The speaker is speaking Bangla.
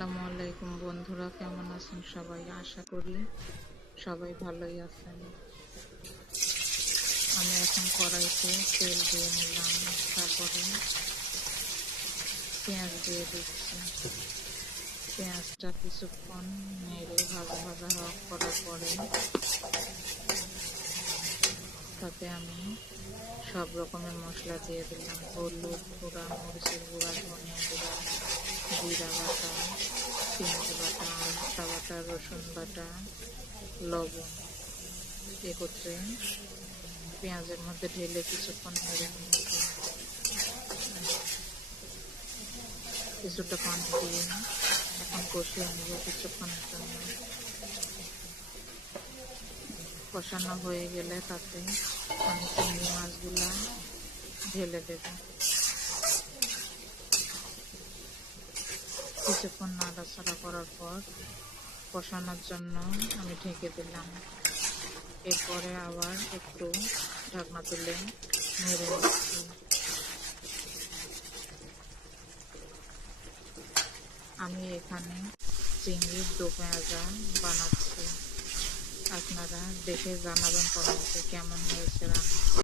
আসসালামু আলাইকুম বন্ধুরা, কেমন আছেন সবাই? আশা করি সবাই ভালোই আছেন। আমি এখন কড়াইতে তেল দিয়ে নিলাম, তারপরে পেঁয়াজ দিয়ে দিচ্ছি। পেঁয়াজটা কিছুক্ষণ নেড়ে ভাজা ভাজা করার পরে তাতে আমি সব রকমের মশলা দিয়ে দিলাম। হলুদ গুঁড়া, মরিচের গুঁড়া, ধনিয়া গুঁড়া, জিরা বাটা, পেঁয়াজ বাটা, আদা বাটা, রসুন বাটা, লবণ একত্রে পেঁয়াজের মধ্যে ঢেলে কিছুক্ষণ নেড়ে নিয়ে কিছুটা পানি দিয়ে এখন কষিয়ে নেব কিছুক্ষণের জন্য। কষানো হয়ে গেলে তাতে আমি চিংড়ি মাছগুলা ঢেলে দেব। কিছুক্ষণ নাড়াচাড়া করার পর কষানোর জন্য আমি ঢেকে দিলাম। এরপরে আবার একটু ঢাকনা তুলে নেড়ে নিচ্ছি। আমি এখানে চিংড়ির দো পেঁয়াজা বানাচ্ছি। আপনারা দেখে জানাবেন কমেন্টে কেমন হয়েছে রান্না।